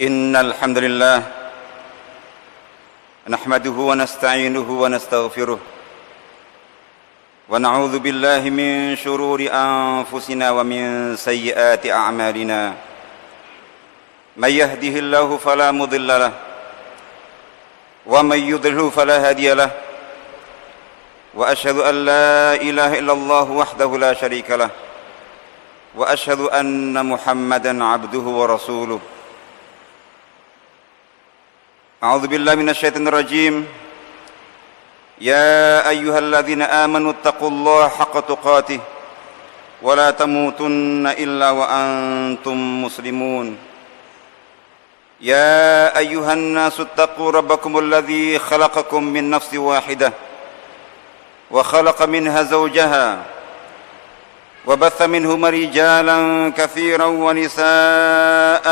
إن الحمد لله نحمده ونستعينه ونستغفره ونعوذ بالله من شرور أنفسنا ومن سيئات أعمالنا من يهده الله فلا مضل له ومن يضلل فلا هادي له وأشهد أن لا إله إلا الله وحده لا شريك له وأشهد أن محمدًا عبده ورسوله أعوذ بالله من الشيطان الرجيم يا أيها الذين آمنوا اتقوا الله حق تقاته ولا تموتن إلا وأنتم مسلمون يا أيها الناس اتقوا ربكم الذي خلقكم من نفس واحدة وخلق منها زوجها وبث منهما رجالا كثيرا ونساء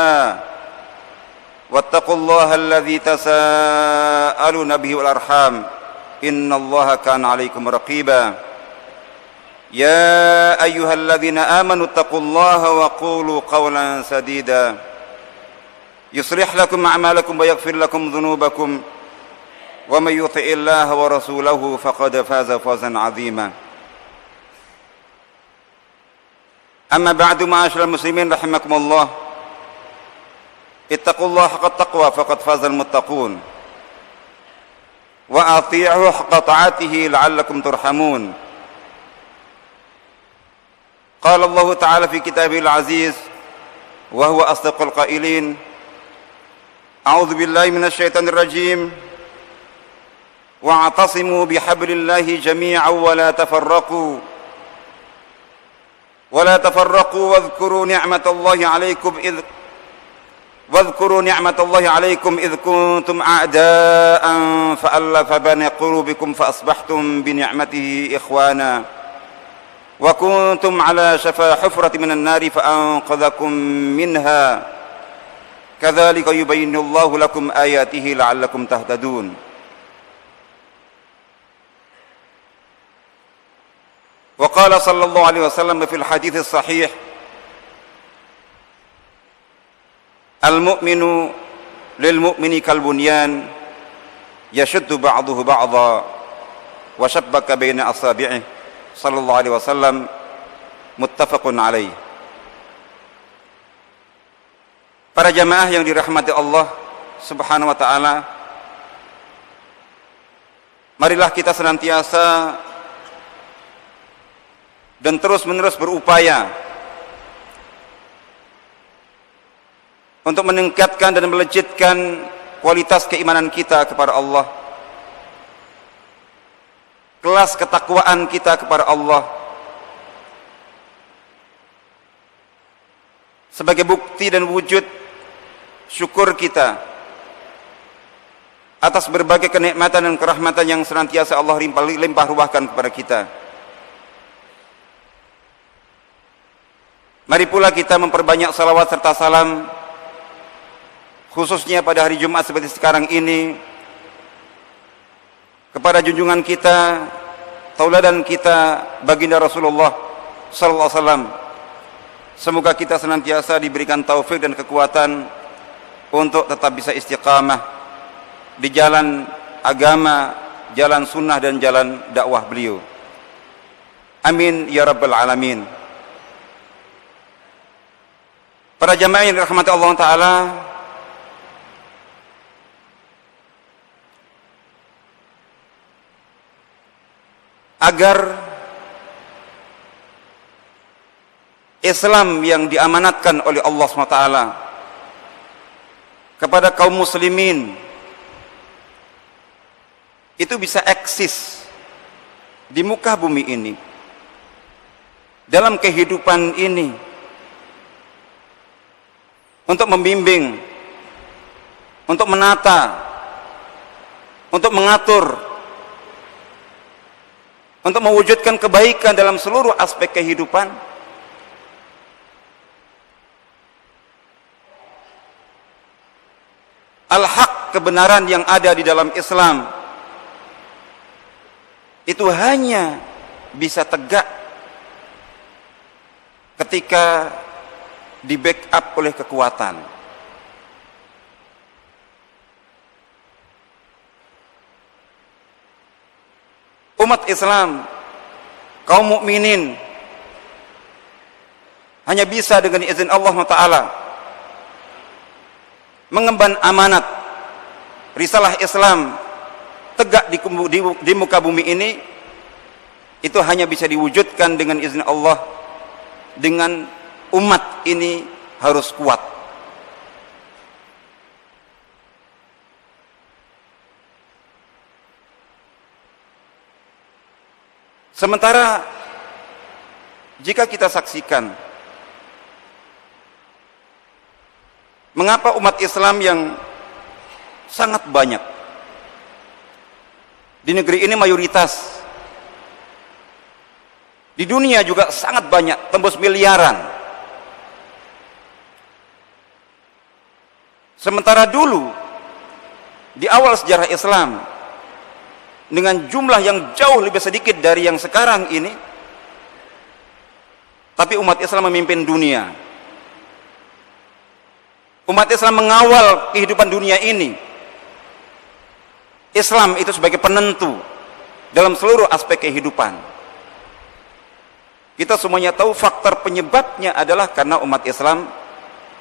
واتقوا الله الذي تساءلون به والأرحام إن الله كان عليكم رقيبا يا أيها الذين آمنوا اتقوا الله وقولوا قولا سديدا يصلح لكم أعمالكم ويغفر لكم ذنوبكم ومن يطع الله ورسوله فقد فاز فوزا عظيما أما بعد معاشر المسلمين رحمكم الله اتقوا الله حق التقوى فقد فاز المتقون وأطيعوا حق طاعته لعلكم ترحمون قال الله تعالى في كتابه العزيز وهو أصدق القائلين أعوذ بالله من الشيطان الرجيم واعتصموا بحبل الله جميعا ولا تفرقوا واذكروا نعمة الله عليكم إذ كنتم أعداء فألف بين قلوبكم فأصبحتم بنعمته إخوانا وكنتم على شفا حفرة من النار فأنقذكم منها كذلك يبين الله لكم آياته لعلكم تهتدون وقال صلى الله عليه وسلم في الحديث الصحيح المؤمن للمؤمن كالبنيان يشد بعضه بعضا وشبك بين أصابعه صلى الله عليه وسلم متفق عليه. Para jamaah yang dirahmati Allah Subhanahu wa taala, marilah kita senantiasa dan terus-menerus berupaya untuk meningkatkan dan melejitkan kualitas keimanan kita kepada Allah, kelas ketakwaan kita kepada Allah, sebagai bukti dan wujud syukur kita atas berbagai kenikmatan dan kerahmatan yang senantiasa Allah limpah ruahkan kepada kita. Mari pula kita memperbanyak salawat serta salam, khususnya pada hari Jumat seperti sekarang ini, kepada junjungan kita, tauladan kita, baginda Rasulullah sallallahu alaihi wasallam. Semoga kita senantiasa diberikan taufik dan kekuatan untuk tetap bisa istiqamah di jalan agama, jalan sunnah dan jalan dakwah beliau. Amin ya rabbal alamin. Para jamaah yang dirahmati Allah Ta'ala, agar Islam yang diamanatkan oleh Allah SWT kepada kaum muslimin itu bisa eksis di muka bumi ini, dalam kehidupan ini, untuk membimbing, untuk menata, untuk mengatur, untuk mewujudkan kebaikan dalam seluruh aspek kehidupan. Al-haq, kebenaran yang ada di dalam Islam itu hanya bisa tegak ketika di backup oleh kekuatan. umat Islam, kaum mukminin hanya bisa dengan izin Allah Ta'ala mengemban amanat risalah Islam tegak di muka bumi ini. Itu hanya bisa diwujudkan dengan izin Allah, dengan umat ini harus kuat. Sementara jika kita saksikan mengapa umat Islam yang sangat banyak di negeri ini, mayoritas di dunia juga sangat banyak, tembus miliaran. Sementara dulu di awal sejarah Islam dengan jumlah yang jauh lebih sedikit dari yang sekarang ini, tapi umat Islam memimpin dunia. Umat Islam mengawal kehidupan dunia ini. Islam itu sebagai penentu dalam seluruh aspek kehidupan. Kita semuanya tahu faktor penyebabnya adalah karena umat Islam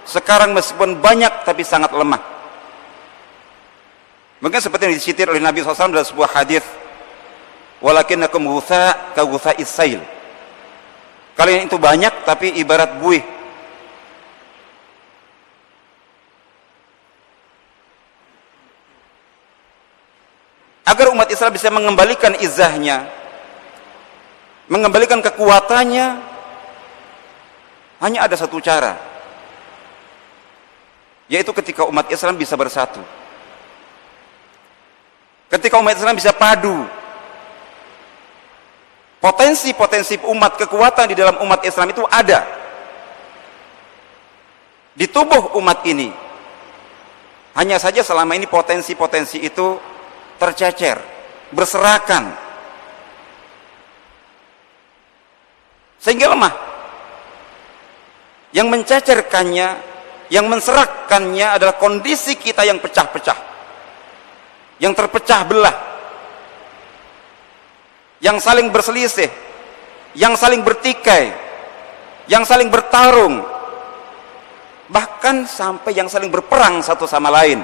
sekarang meskipun banyak tapi sangat lemah. Mungkin seperti yang dicitir oleh Nabi SAW dalam sebuah hadis, walakinnakum ghutha ka ghutha'is sail. Kalian itu banyak tapi ibarat buih. Agar umat Islam bisa mengembalikan izahnya, mengembalikan kekuatannya, hanya ada satu cara, yaitu ketika umat Islam bisa bersatu, ketika umat Islam bisa padu. Potensi-potensi umat, kekuatan di dalam umat Islam itu ada di tubuh umat ini. Hanya saja selama ini potensi-potensi itu tercecer, berserakan, sehingga lemah. Yang mencecerkannya, yang menserakkannya adalah kondisi kita yang pecah-pecah, yang terpecah belah, yang saling berselisih, yang saling bertikai, yang saling bertarung, bahkan sampai yang saling berperang satu sama lain.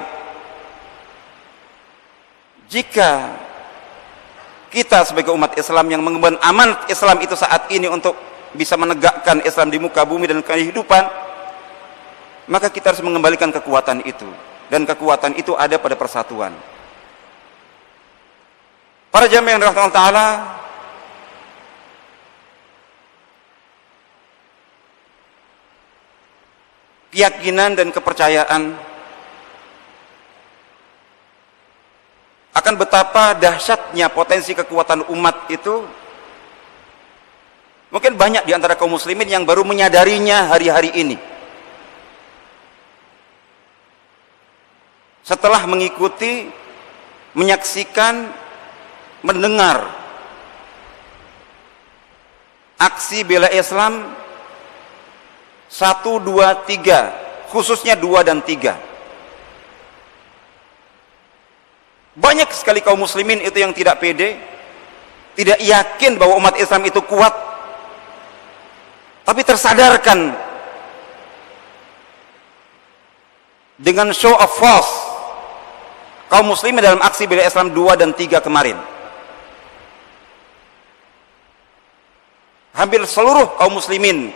Jika kita sebagai umat Islam yang mengemban amanat Islam itu saat ini untuk bisa menegakkan Islam di muka bumi dan kehidupan, maka kita harus mengembalikan kekuatan itu, dan kekuatan itu ada pada persatuan. Para jamaah yang dirahmati Allah Ta'ala, keyakinan dan kepercayaan akan betapa dahsyatnya potensi kekuatan umat itu, mungkin banyak di antara kaum muslimin yang baru menyadarinya hari-hari ini. Setelah mengikuti, menyaksikan, mendengar aksi bela Islam 1, 2, 3, khususnya 2 dan 3. Banyak sekali kaum muslimin itu yang tidak pede, tidak yakin bahwa umat Islam itu kuat, tapi tersadarkan dengan show of force kaum muslimin dalam aksi bela Islam 2 dan 3 kemarin. Hampir seluruh kaum muslimin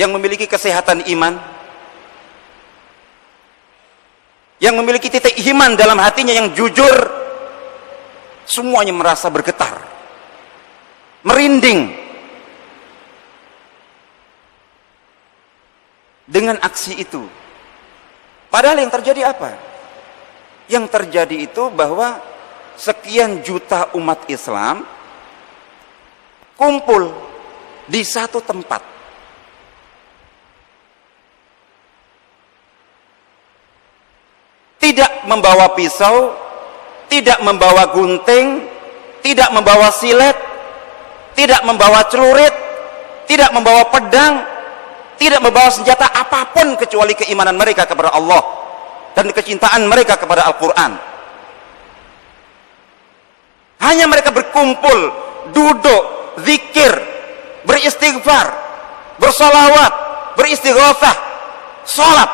yang memiliki kesehatan iman, yang memiliki titik iman dalam hatinya yang jujur, semuanya merasa bergetar, merinding dengan aksi itu. Padahal yang terjadi apa? Yang terjadi itu bahwa sekian juta umat Islam kumpul di satu tempat. Tidak membawa pisau, tidak membawa gunting, tidak membawa silet, tidak membawa celurit, tidak membawa pedang, tidak membawa senjata apapun kecuali keimanan mereka kepada Allah dan kecintaan mereka kepada Al-Quran. Hanya mereka berkumpul, duduk, zikir, beristighfar, bersolawat, beristighotsah, sholat.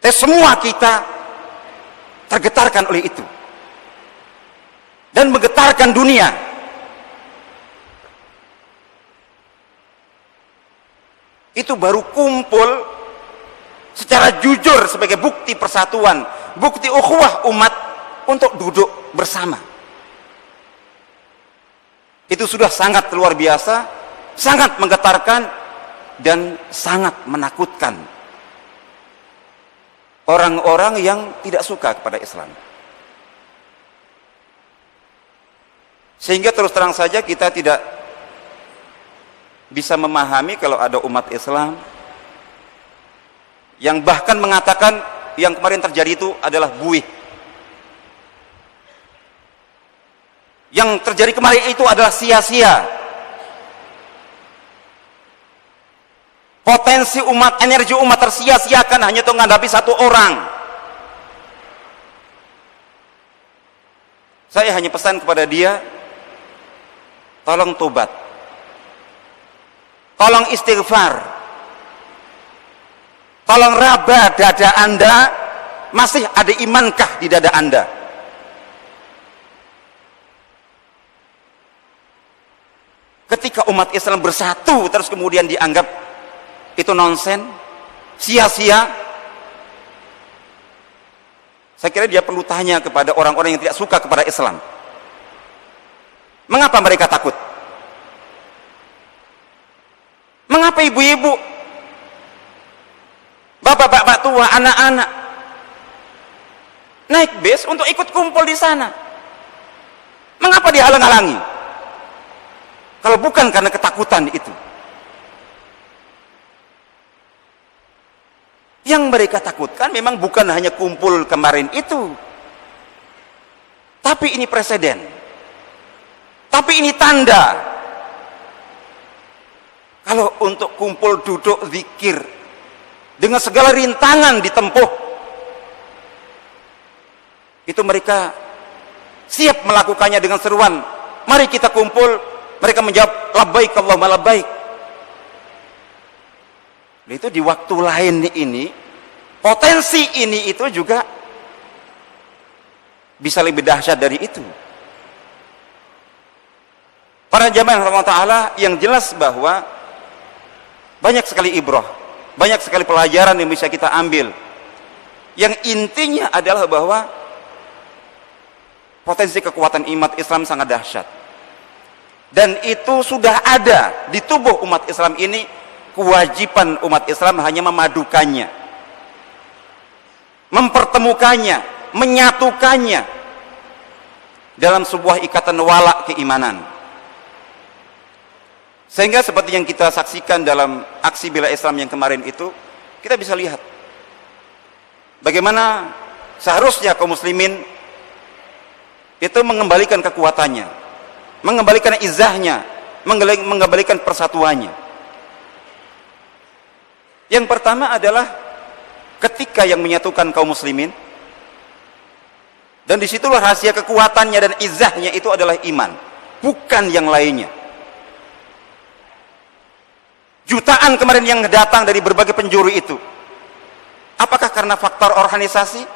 Dan semua kita tergetarkan oleh itu dan menggetarkan dunia. Itu baru kumpul secara jujur sebagai bukti persatuan, bukti ukhuwah umat untuk duduk bersama. Itu sudah sangat luar biasa, sangat menggetarkan dan sangat menakutkan orang-orang yang tidak suka kepada Islam. Sehingga terus terang saja kita tidak bisa memahami kalau ada umat Islam yang bahkan mengatakan yang kemarin terjadi itu adalah buih. Yang terjadi kemarin itu adalah sia-sia. Potensi umat, energi umat tersia-siakan hanya untuk menghadapi satu orang. Saya hanya pesan kepada dia, tolong tobat, tolong istighfar, tolong raba dada Anda, masih ada imankah di dada Anda? Ketika umat Islam bersatu terus kemudian dianggap itu nonsen, sia-sia, saya kira dia perlu tanya kepada orang-orang yang tidak suka kepada Islam, mengapa mereka takut? Mengapa ibu-ibu, bapak-bapak tua, anak-anak naik bis untuk ikut kumpul di sana? Mengapa dihalang-halangi? Kalau bukan karena ketakutan itu. Yang mereka takutkan memang bukan hanya kumpul kemarin itu, tapi ini preseden, tapi ini tanda. Kalau untuk kumpul duduk zikir dengan segala rintangan ditempuh, itu mereka siap melakukannya dengan seruan, mari kita kumpul. Mereka menjawab labbaik Allahumma labbaik. Itu di waktu lain ini, potensi ini itu juga bisa lebih dahsyat dari itu. Para jamaah Allah Ta'ala, yang jelas bahwa banyak sekali ibrah, banyak sekali pelajaran yang bisa kita ambil. Yang intinya adalah bahwa potensi kekuatan umat Islam sangat dahsyat. Dan itu sudah ada di tubuh umat Islam ini. Kewajiban umat Islam hanya memadukannya, mempertemukannya, menyatukannya dalam sebuah ikatan wala keimanan. Sehingga seperti yang kita saksikan dalam aksi bela Islam yang kemarin itu, kita bisa lihat bagaimana seharusnya kaum muslimin itu mengembalikan kekuatannya, mengembalikan izahnya, mengembalikan persatuannya. Yang pertama adalah ketika yang menyatukan kaum muslimin, dan disitulah rahasia kekuatannya dan izahnya itu adalah iman, bukan yang lainnya. Jutaan kemarin yang datang dari berbagai penjuru itu, apakah karena faktor organisasi?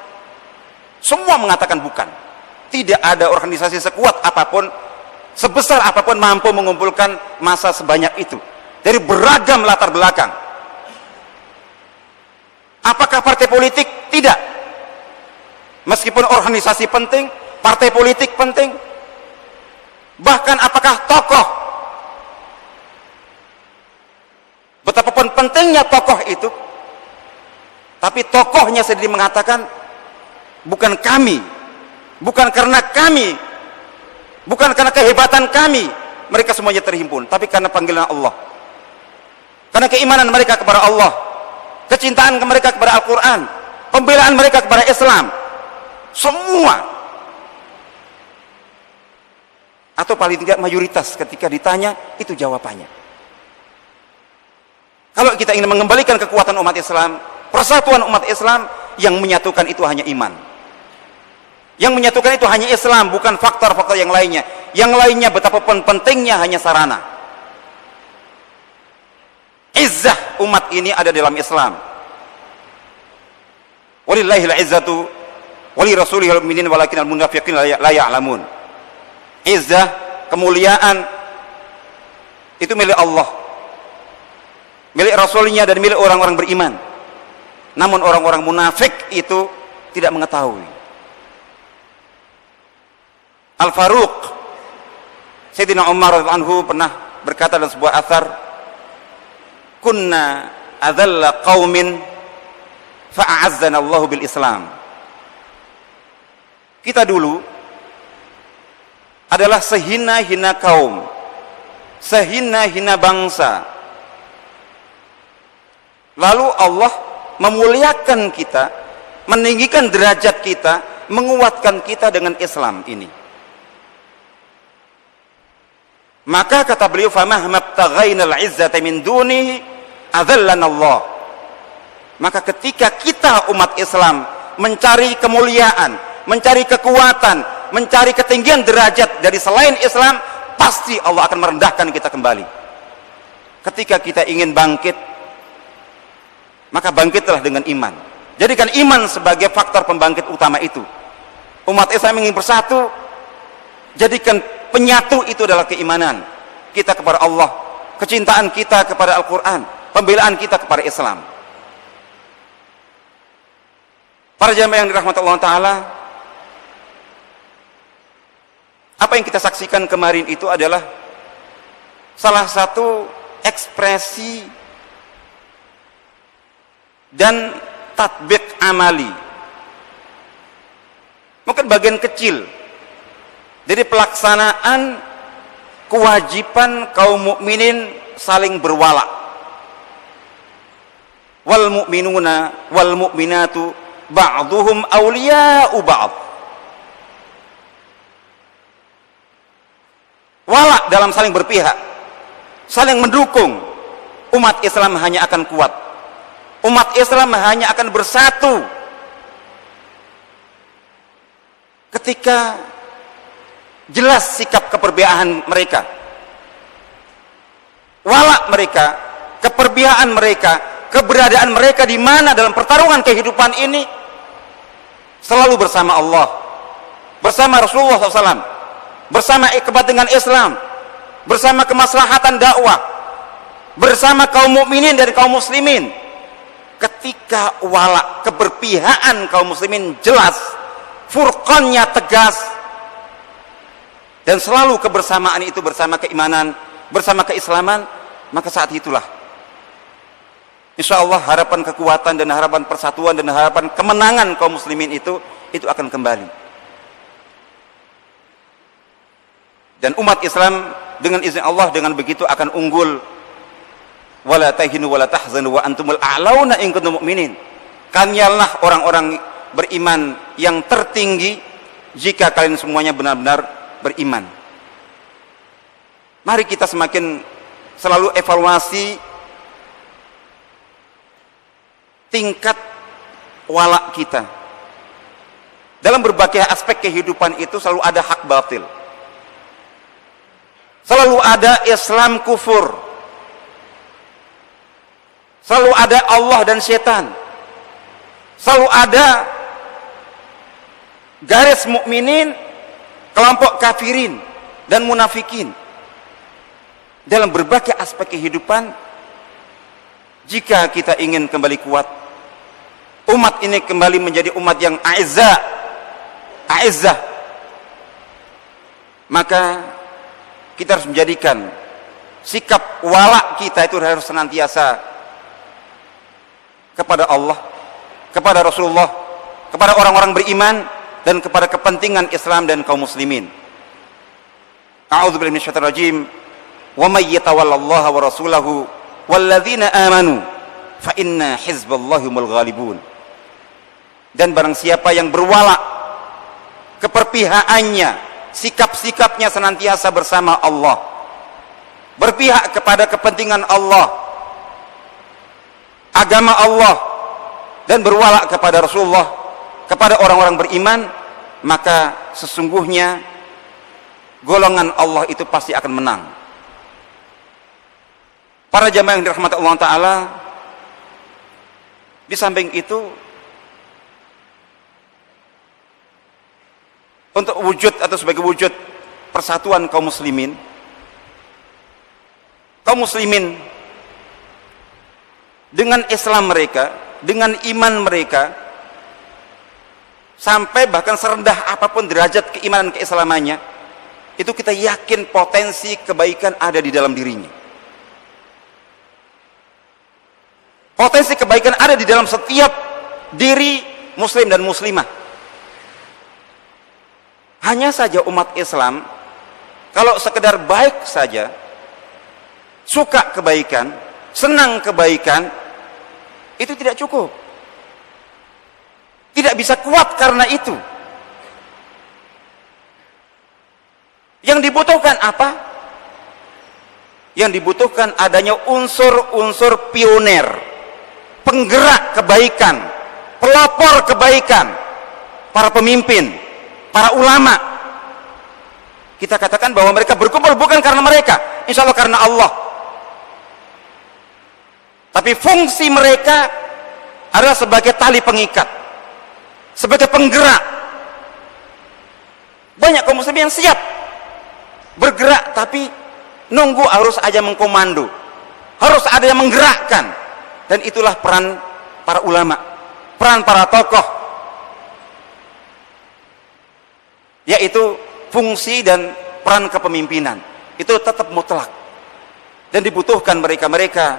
Semua mengatakan bukan. Tidak ada organisasi sekuat apapun, sebesar apapun mampu mengumpulkan massa sebanyak itu dari beragam latar belakang. Apakah partai politik? Tidak. Meskipun organisasi penting, partai politik penting. Bahkan apakah tokoh? Betapapun pentingnya tokoh itu, tapi tokohnya sendiri mengatakan, bukan kami, bukan karena kami, bukan karena kehebatan kami, mereka semuanya terhimpun, tapi karena panggilan Allah, karena keimanan mereka kepada Allah, kecintaan mereka kepada Al-Quran, pembelaan mereka kepada Islam, semua, atau paling tidak mayoritas ketika ditanya itu jawabannya. Kalau kita ingin mengembalikan kekuatan umat Islam, persatuan umat Islam, yang menyatukan itu hanya iman. Yang menyatukan itu hanya Islam, bukan faktor-faktor yang lainnya. Yang lainnya betapapun pentingnya hanya sarana. Izzah umat ini ada dalam Islam. Walillahil izzatu wali rasulihil mu'minin walakinal munafiqin la ya'lamun. Izzah, kemuliaan itu milik Allah, milik Rasulnya dan milik orang-orang beriman. Namun orang-orang munafik itu tidak mengetahui. Al-Faruq Sayyidina Umar radhiyallahu anhu pernah berkata dalam sebuah athar, kunna adzalla qaumin fa'azzana Allahu bil Islam. Kita dulu adalah sehina-hina kaum, sehina-hina bangsa. Lalu Allah memuliakan kita, meninggikan derajat kita, menguatkan kita dengan Islam ini. Maka kata beliau, famahma btaghainal izzata min dunihi adzallana Allah. Maka ketika kita umat Islam mencari kemuliaan, mencari kekuatan, mencari ketinggian derajat dari selain Islam, pasti Allah akan merendahkan kita kembali. Ketika kita ingin bangkit, maka bangkitlah dengan iman. Jadikan iman sebagai faktor pembangkit utama itu. Umat Islam ingin bersatu, jadikan penyatu itu adalah keimanan kita kepada Allah, kecintaan kita kepada Al-Quran, pembelaan kita kepada Islam. Para jamaah yang dirahmati Allah Ta'ala, apa yang kita saksikan kemarin itu adalah salah satu ekspresi dan tatbik amali, mungkin bagian kecil dari pelaksanaan kewajiban kaum mukminin saling berwala. Wal mu'minuna wal mu'minatu ba'duhum awliya'u ba'd. Wala dalam saling berpihak, saling mendukung. Umat Islam hanya akan kuat, umat Islam hanya akan bersatu ketika jelas sikap keperpihakan mereka, wala mereka, keperpihakan mereka, keberadaan mereka di mana dalam pertarungan kehidupan ini, selalu bersama Allah, bersama Rasulullah SAW, bersama kepentingan Islam, bersama kemaslahatan dakwah, bersama kaum mukminin dan kaum muslimin. Ketika wala, keberpihakan kaum muslimin jelas, furqannya tegas, dan selalu kebersamaan itu bersama keimanan, bersama keislaman, maka saat itulah insya Allah harapan kekuatan dan harapan persatuan dan harapan kemenangan kaum muslimin itu akan kembali. Dan umat Islam dengan izin Allah dengan begitu akan unggul. Wala tahinu wala tahzanu wa antumul a'launa in kuntum mu'minin. Kalianlah orang-orang beriman yang tertinggi jika kalian semuanya benar-benar beriman. Mari kita semakin selalu evaluasi tingkat wala kita. Dalam berbagai aspek kehidupan itu selalu ada hak batil, selalu ada Islam kufur, selalu ada Allah dan setan, selalu ada garis mukminin, kelompok kafirin dan munafikin. Dalam berbagai aspek kehidupan, jika kita ingin kembali kuat, umat ini kembali menjadi umat yang a'izzah, maka kita harus menjadikan sikap wala kita itu harus senantiasa kepada Allah, kepada Rasulullah, kepada orang-orang beriman, dan kepada kepentingan Islam dan kaum muslimin. A'udzubillahi minasyaitonir rajim. Wa may yatawallallaha wa rasulahu walladzina amanu fa inna hizballahi humul ghalibun. Dan barang siapa yang berwala, keperpihakannya, sikap-sikapnya senantiasa bersama Allah, berpihak kepada kepentingan Allah, agama Allah, dan berwala kepada Rasulullah, kepada orang-orang beriman, maka sesungguhnya golongan Allah itu pasti akan menang. Para jamaah yang dirahmati Allah Ta'ala, di samping itu, untuk wujud atau sebagai wujud persatuan kaum muslimin dengan Islam mereka, dengan iman mereka, sampai bahkan serendah apapun derajat keimanan keislamannya, itu kita yakin potensi kebaikan ada di dalam dirinya. Potensi kebaikan ada di dalam setiap diri muslim dan muslimah. Hanya saja umat Islam kalau sekedar baik saja, suka kebaikan, senang kebaikan, itu tidak cukup. Tidak bisa kuat karena itu. Yang dibutuhkan apa? Yang dibutuhkan adanya unsur-unsur pioner, penggerak kebaikan, pelopor kebaikan, para pemimpin, para ulama. Kita katakan bahwa mereka berkumpul bukan karena mereka, insya Allah karena Allah. Tapi fungsi mereka adalah sebagai tali pengikat, sebagai penggerak. Banyak kaum muslimin yang siap bergerak, tapi nunggu harus aja mengkomando, harus ada yang menggerakkan. Dan itulah peran para ulama, peran para tokoh, yaitu fungsi dan peran kepemimpinan itu tetap mutlak, dan dibutuhkan mereka-mereka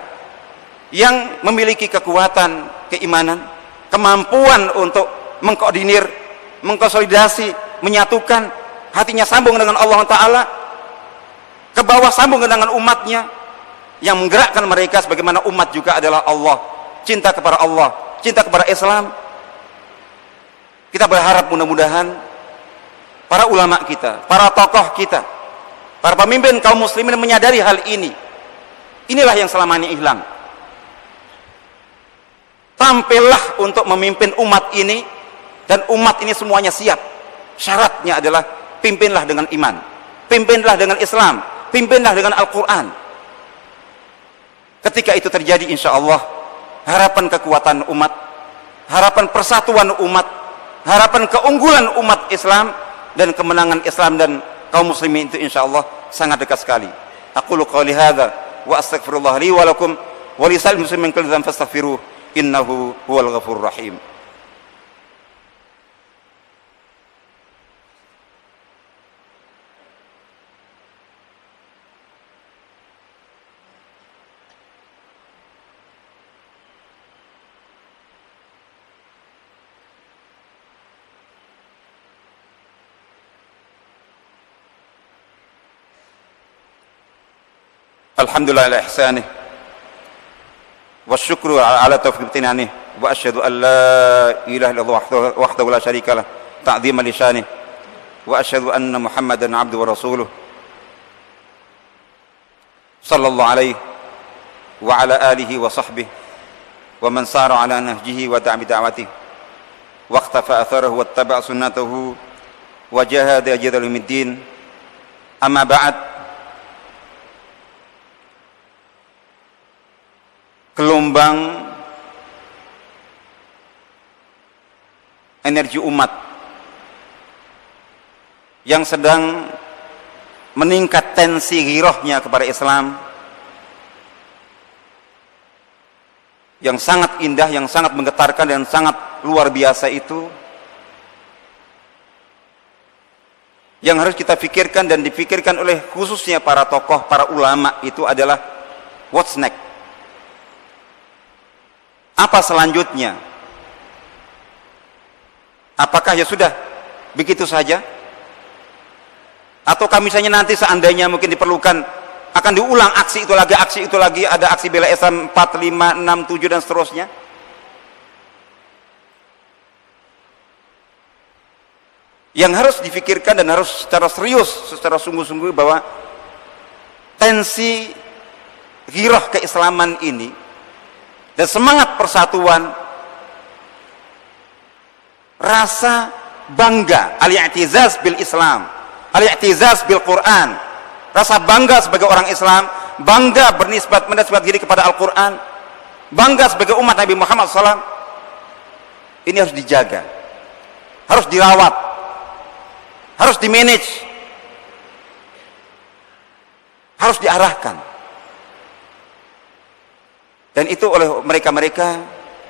yang memiliki kekuatan keimanan, kemampuan untuk mengkoordinir, mengkonsolidasi, menyatukan hatinya, sambung dengan Allah Ta'ala, ke bawah sambung dengan umatnya, yang menggerakkan mereka sebagaimana umat juga adalah Allah, cinta kepada Allah, cinta kepada Islam. Kita berharap mudah-mudahan para ulama kita, para tokoh kita, para pemimpin kaum muslimin menyadari hal ini. Inilah yang selama ini hilang. Tampillah untuk memimpin umat ini, dan umat ini semuanya siap. Syaratnya adalah pimpinlah dengan iman, pimpinlah dengan Islam, pimpinlah dengan Al-Quran. Ketika itu terjadi, insya Allah harapan kekuatan umat, harapan persatuan umat, harapan keunggulan umat Islam dan kemenangan Islam dan kaum muslimin itu insya Allah sangat dekat sekali. Aqulu qouli hadza wa astaghfirullah li wa lakum wa li sa'il muslimin kulli dzanbin fastaghfiruh innahu huwal ghafurur rahim. Alhamdulillah ala ihsanih wa syukru ala taufiq imtinanih wa asyhadu an la ilaha illallah wahdahu la syarika lah ta'dhiman li syanih wa asyhadu anna Muhammadan abduhu wa rasuluh sallallahu alaihi wa ala alihi wa sahbihi wa man sara ala nahjihi wa da'a bi da'watihi wa ikhtafa atharahu wa ittaba'a sunnatahu wa jahada jahda yaumiddin. Amma ba'd. Gelombang energi umat yang sedang meningkat tensi ghirahnya kepada Islam, yang sangat indah, yang sangat menggetarkan dan sangat luar biasa itu, yang harus kita pikirkan dan dipikirkan oleh khususnya para tokoh, para ulama itu adalah what's next? Apa selanjutnya? Apakah ya sudah begitu saja? Ataukah misalnya nanti seandainya mungkin diperlukan, akan diulang aksi itu lagi, ada aksi bela Islam 4, 5, 6, 7 dan seterusnya? Yang harus difikirkan dan harus secara serius, secara sungguh-sungguh bahwa tensi ghirah keislaman ini dan semangat persatuan, rasa bangga, al-i'tizaz bil Islam, al-i'tizaz bil Quran, rasa bangga sebagai orang Islam, bangga menisbat diri kepada Al-Quran, bangga sebagai umat Nabi Muhammad SAW. Ini harus dijaga, harus dirawat, harus dimanage, harus diarahkan. Dan itu oleh mereka-mereka,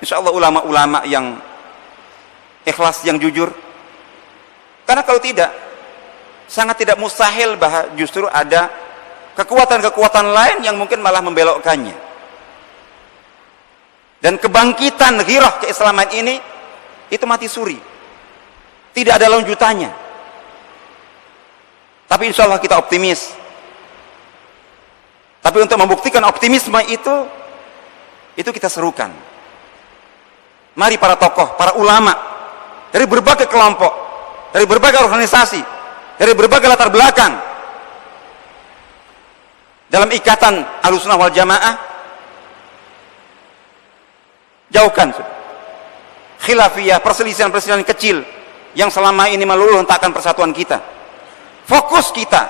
insya Allah ulama-ulama yang ikhlas, yang jujur. Karena kalau tidak, sangat tidak mustahil bahwa justru ada kekuatan-kekuatan lain yang mungkin malah membelokkannya. Dan kebangkitan ghirah keislaman ini, itu mati suri, tidak ada lanjutannya. Tapi insya Allah kita optimis. Tapi untuk membuktikan optimisme itu kita serukan. Mari para tokoh, para ulama dari berbagai kelompok, dari berbagai organisasi, dari berbagai latar belakang, dalam ikatan Ahlussunnah wal Jamaah, jauhkan khilafiyah, perselisihan-perselisihan kecil yang selama ini meluluh hentakkan persatuan kita. Fokus kita,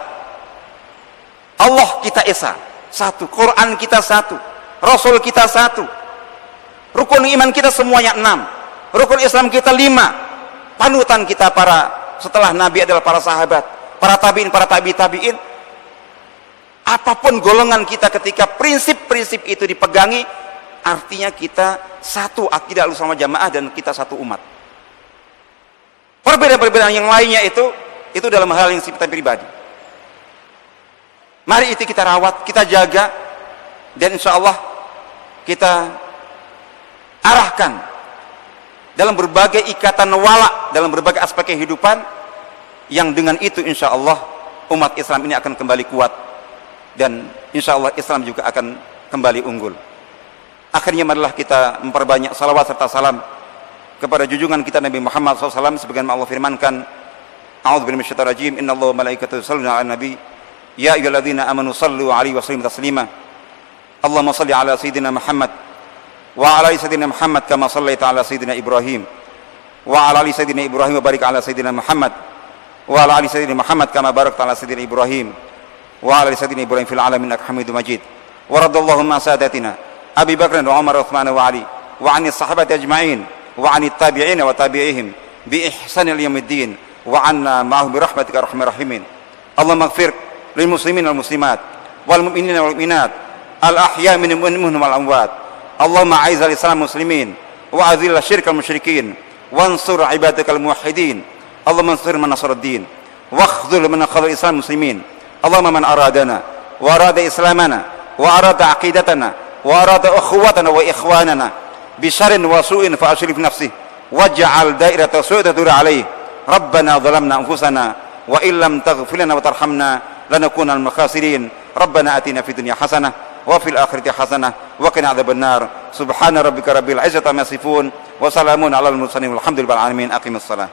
Allah kita esa satu, Quran kita satu, Rasul kita satu, rukun iman kita semuanya 6, rukun Islam kita 5, panutan kita setelah Nabi adalah para sahabat, para tabi'in, para tabi'in. Apapun golongan kita, ketika prinsip-prinsip itu dipegangi, artinya kita satu akidah Ahlussunnah wal Jamaah dan kita satu umat. Perbedaan-perbedaan yang lainnya itu dalam hal yang sifatnya pribadi. Mari itu kita rawat, kita jaga, dan insya Allah kita arahkan dalam berbagai ikatan wala, dalam berbagai aspek kehidupan, yang dengan itu insya Allah umat Islam ini akan kembali kuat, dan insya Allah Islam juga akan kembali unggul. Akhirnya marilah kita memperbanyak salawat serta salam kepada junjungan kita Nabi Muhammad SAW, sebagaimana Allah firmankan, a'udzubillahi minasyaitonir rajim, innallaha wa malaikatahu yusholluna 'alan nabi ya ayyuhalladzina amanu shallu 'alaihi wa sallimu taslima. Allahumma shalli 'ala sayyidina Muhammad wa 'ala ali sayyidina Muhammad kama shallaita 'ala sayyidina Ibrahim wa 'ala ali sayyidina Ibrahim wa barik 'ala sayyidina Muhammad wa 'ala ali sayyidina Muhammad kama barakta 'ala sayyidina Ibrahim wa 'ala ali sayyidina Ibrahim fil 'alamin innaka Hamidum Majid. Wa radallahu ma sadatina Abi Bakr wa Umar wa Uthman wa Ali wa 'ani sahabati ajma'in wa 'ani tabi'in wa tabi'ihim bi ihsan ila yaumiddin wa 'anna ma'ahum bi rahmatika arhamar rahimin. Allahumma ighfir lil muslimin wal muslimat wal mu'minina wal mu'minat al ahya' minhum wal amwat. Allahumma a'izzal islam muslimin wa azil syirkal musyrikin wansur ibadakal muwahhidin. Allahumma ansur man nasaraddin wa khudhul man khadhal islam muslimin. Allahumma man aradana wa arada islamana wa arada aqidatana wa arada ukhuwatana wa ikhwanana bi syarrin wa su'in fa ashrif nafsihi waj'al dairata su'in tadur alaihi. Rabbana zalamna anfusana wa illam taghfir lana wa tarhamna lanakunanna minal khasirin. Rabbana atina fid dunya hasanah wa fil akhirati hasanah wa qina adzabannar. Subhana rabbika rabbil izzati amma yasifun wa salamun alal mursalin walhamdulillahi rabbil alamin. Aqimus shalah.